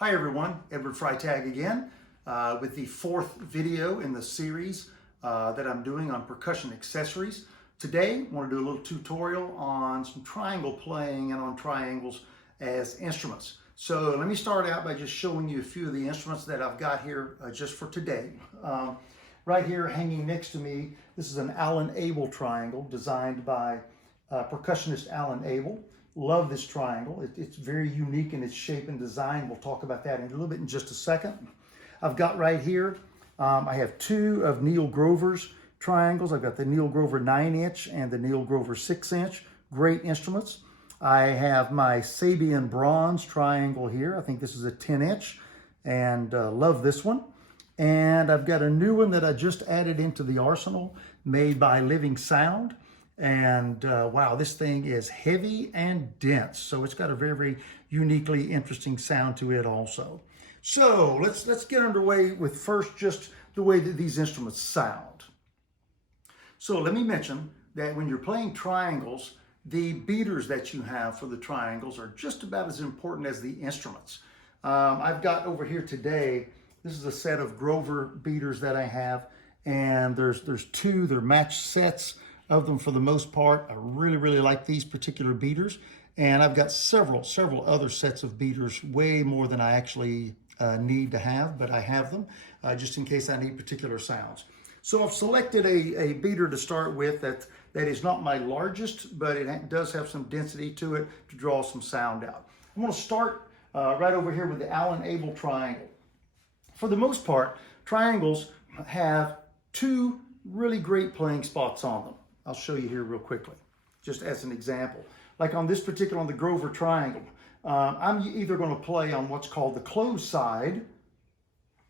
Hi everyone, Edward Freytag again with the fourth video in the series that I'm doing on percussion accessories. Today I want to do a little tutorial on some triangle playing and on triangles as instruments. So let me start out by just showing you a few of the instruments that I've got here just for today. Right here hanging next to me, this is an Allan Abel triangle designed by percussionist Allan Abel. Love this triangle. It's very unique in its shape and design. We'll talk about that in a little bit in just a second. I've got right here, I have two of Neil Grover's triangles. I've got the Neil Grover 9-inch and the Neil Grover 6-inch. Great instruments. I have my Sabian bronze triangle here. I think this is a 10-inch and love this one. And I've got a new one that I just added into the arsenal made by Living Sound. And wow, this thing is heavy and dense. So it's got a very, very uniquely interesting sound to it also. So let's get underway with first just the way that these instruments sound. So let me mention that when you're playing triangles, the beaters that you have for the triangles are just about as important as the instruments. I've got over here today, this is a set of Grover beaters that I have, and there's two, they're matched sets of them for the most part. I really like these particular beaters, and I've got several other sets of beaters, way more than I actually need to have, but I have them just in case I need particular sounds. So I've selected a beater to start with that is not my largest, but it does have some density to it to draw some sound out. I'm going to start right over here with the Allan Abel triangle. For the most part, triangles have two really great playing spots on them. I'll show you here real quickly, just as an example. Like on this particular, on the Grover triangle, I'm either going to play on what's called the closed side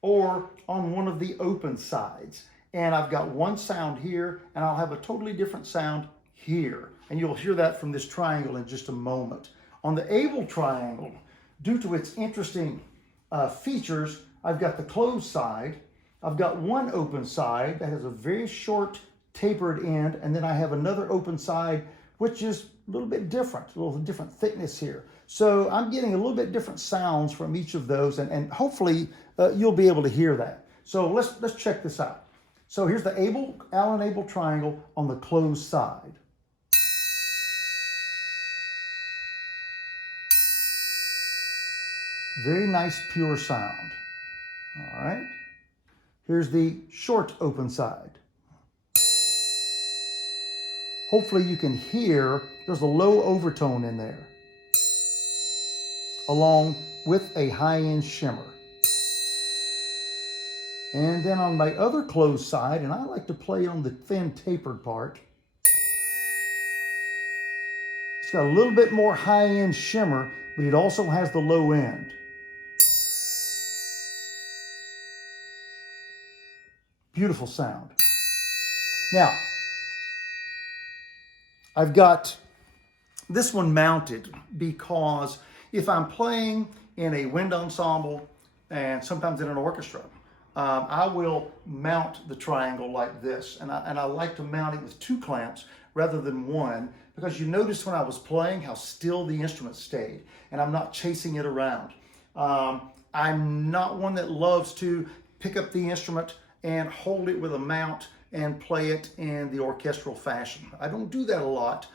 or on one of the open sides. And I've got one sound here, and I'll have a totally different sound here. And you'll hear that from this triangle in just a moment. On the Abel triangle, due to its interesting features, I've got the closed side. I've got one open side that has a very short tapered end, and then I have another open side which is a little bit different, a little different thickness here. So I'm getting a little bit different sounds from each of those, and hopefully you'll be able to hear that. So let's check this out. So here's the Allan Abel triangle on the closed side. Very nice pure sound. All right. Here's the short open side. Hopefully you can hear there's a low overtone in there, along with a high-end shimmer. And then on my other closed side, and I like to play on the thin tapered part, it's got a little bit more high-end shimmer, but it also has the low end. Beautiful sound. Now, I've got this one mounted because if I'm playing in a wind ensemble and sometimes in an orchestra, I will mount the triangle like this. And I like to mount it with two clamps rather than one, because you notice when I was playing how still the instrument stayed and I'm not chasing it around. I'm not one that loves to pick up the instrument and hold it with a mount and play it in the orchestral fashion. I don't do that a lot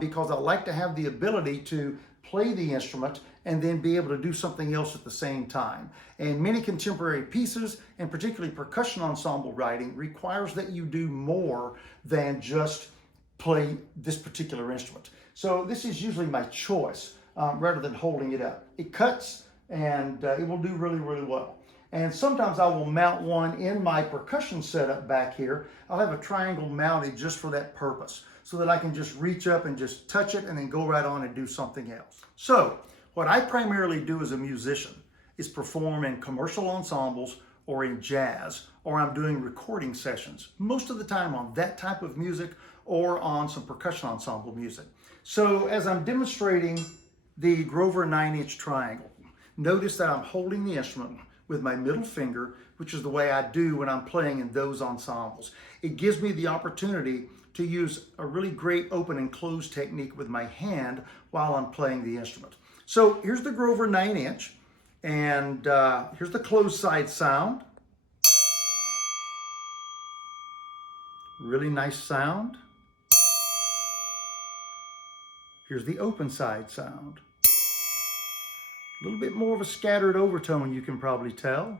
because I like to have the ability to play the instrument and then be able to do something else at the same time. And many contemporary pieces, and particularly percussion ensemble writing, requires that you do more than just play this particular instrument. So this is usually my choice rather than holding it up. It cuts and it will do really well. And sometimes I will mount one in my percussion setup back here. I'll have a triangle mounted just for that purpose, so that I can just reach up and just touch it and then go right on and do something else. So what I primarily do as a musician is perform in commercial ensembles or in jazz, or I'm doing recording sessions, most of the time on that type of music or on some percussion ensemble music. So as I'm demonstrating the Grover 9-inch triangle, notice that I'm holding the instrument with my middle finger, which is the way I do when I'm playing in those ensembles. It gives me the opportunity to use a really great open and close technique with my hand while I'm playing the instrument. So here's the Grover 9-inch. And here's the closed side sound. Really nice sound. Here's the open side sound. A little bit more of a scattered overtone, you can probably tell.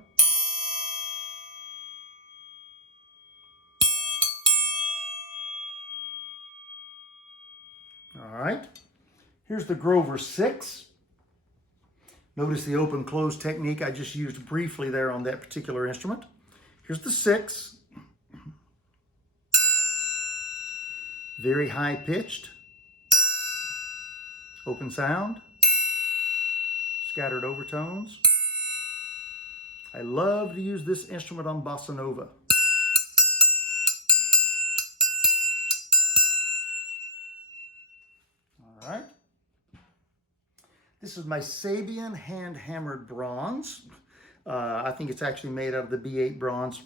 All right, here's the Grover 6. Notice the open-close technique I just used briefly there on that particular instrument. Here's the 6. Very high-pitched. Open sound. Scattered overtones. I love to use this instrument on bossa nova. All right. This is my Sabian hand-hammered bronze. I think it's actually made out of the B8 bronze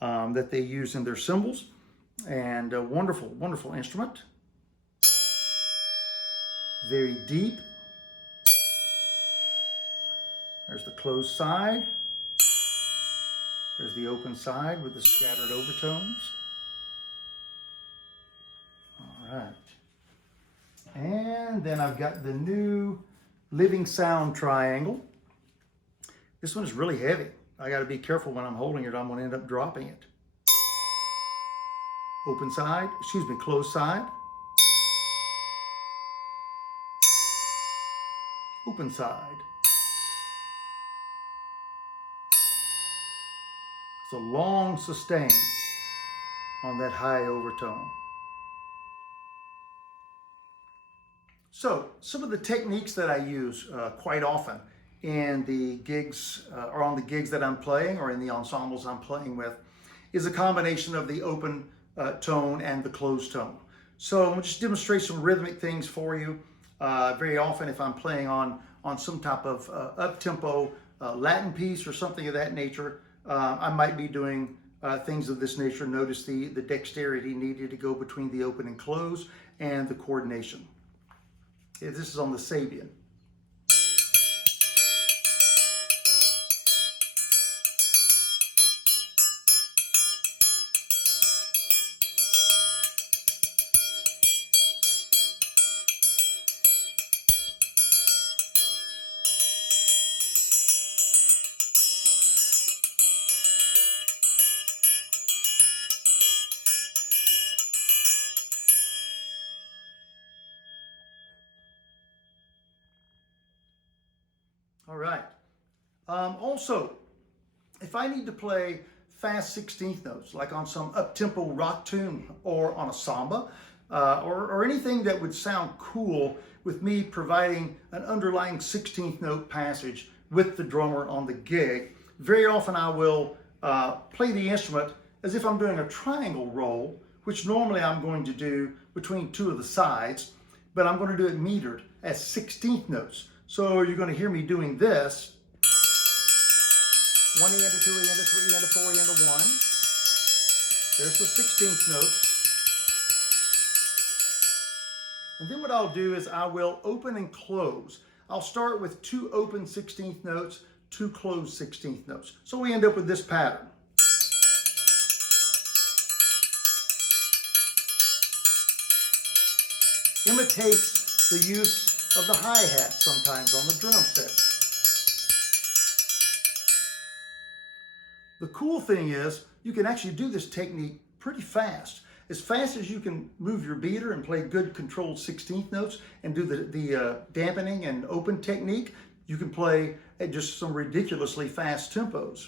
that they use in their cymbals. And a wonderful, wonderful instrument. Very deep. There's the closed side. There's the open side with the scattered overtones. All right. And then I've got the new Living Sound Triangle. This one is really heavy. I got to be careful when I'm holding it. I'm going to end up dropping it. Open side, excuse me, closed side. Open side. It's a long sustain on that high overtone. So, some of the techniques that I use quite often in the gigs, or on the gigs that I'm playing, or in the ensembles I'm playing with, is a combination of the open tone and the closed tone. So, I'm going to just demonstrate some rhythmic things for you. Very often, if I'm playing on some type of up-tempo Latin piece or something of that nature, I might be doing things of this nature. Notice the dexterity needed to go between the open and close, and the coordination. This is on the Sabian. All right. Also, if I need to play fast 16th notes, like on some up-tempo rock tune or on a samba, or anything that would sound cool with me providing an underlying 16th note passage with the drummer on the gig, very often I will play the instrument as if I'm doing a triangle roll, which normally I'm going to do between two of the sides, but I'm going to do it metered as 16th notes. So you're going to hear me doing this. 1 E and a 2 E and a 3 and a 4 E and a 1. There's the 16th note. And then what I'll do is I will open and close. I'll start with 2 open 16th notes, 2 closed 16th notes. So we end up with this pattern. Imitates the use of the hi-hat sometimes on the drum set. The cool thing is you can actually do this technique pretty fast. As fast as you can move your beater and play good controlled 16th notes and do the dampening and open technique, you can play at just some ridiculously fast tempos.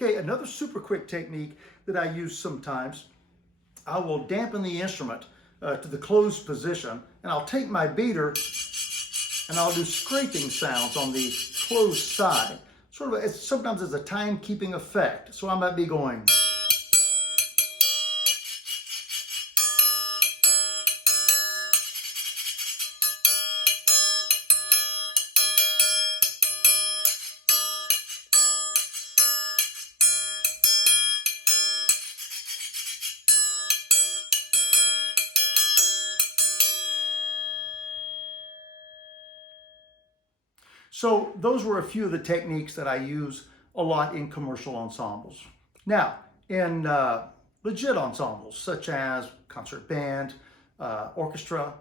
Okay, another super quick technique that I use sometimes, I will dampen the instrument to the closed position, and I'll take my beater and I'll do scraping sounds on the closed side. Sort of, sometimes it's a time-keeping effect. So I might be going. So those were a few of the techniques that I use a lot in commercial ensembles. Now, in legit ensembles, such as concert band, orchestra,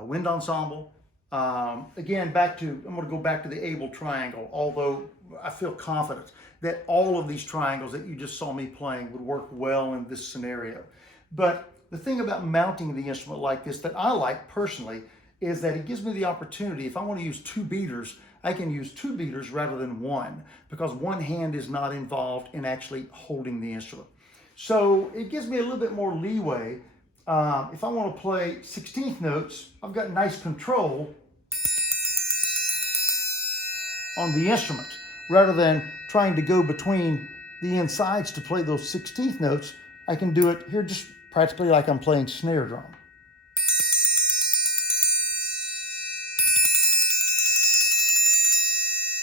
wind ensemble, again, I'm going to go back to the Abel triangle, although I feel confident that all of these triangles that you just saw me playing would work well in this scenario. But the thing about mounting the instrument like this that I like personally is that it gives me the opportunity, if I want to use 2 beaters, I can use 2 beaters rather than 1, because one hand is not involved in actually holding the instrument. So it gives me a little bit more leeway. If I want to play 16th notes, I've got nice control on the instrument. Rather than trying to go between the insides to play those 16th notes, I can do it here just practically like I'm playing snare drum.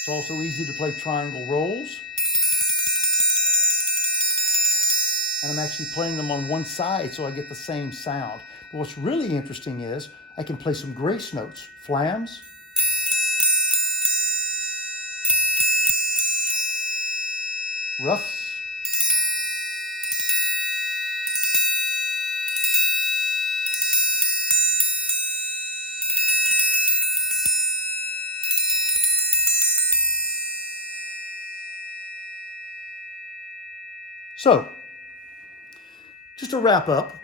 It's also easy to play triangle rolls. And I'm actually playing them on one side so I get the same sound. But what's really interesting is I can play some grace notes, flams, roughs, so, just to wrap up,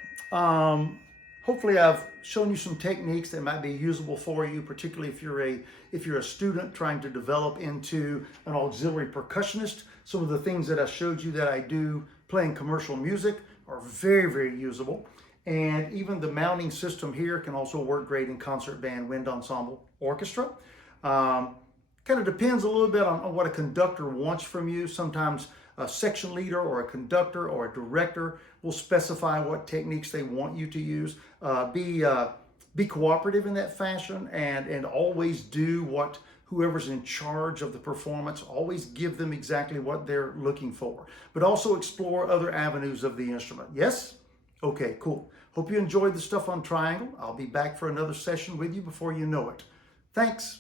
hopefully I've shown you some techniques that might be usable for you, particularly if you're a student trying to develop into an auxiliary percussionist. Some of the things that I showed you that I do playing commercial music are very, very usable. And even the mounting system here can also work great in concert band, wind ensemble, orchestra. Kind of depends a little bit on what a conductor wants from you. Sometimes a section leader or a conductor or a director will specify what techniques they want you to use. Be cooperative in that fashion and always do what whoever's in charge of the performance, always give them exactly what they're looking for. But also explore other avenues of the instrument. Yes? Okay, cool. Hope you enjoyed the stuff on triangle. I'll be back for another session with you before you know it. Thanks.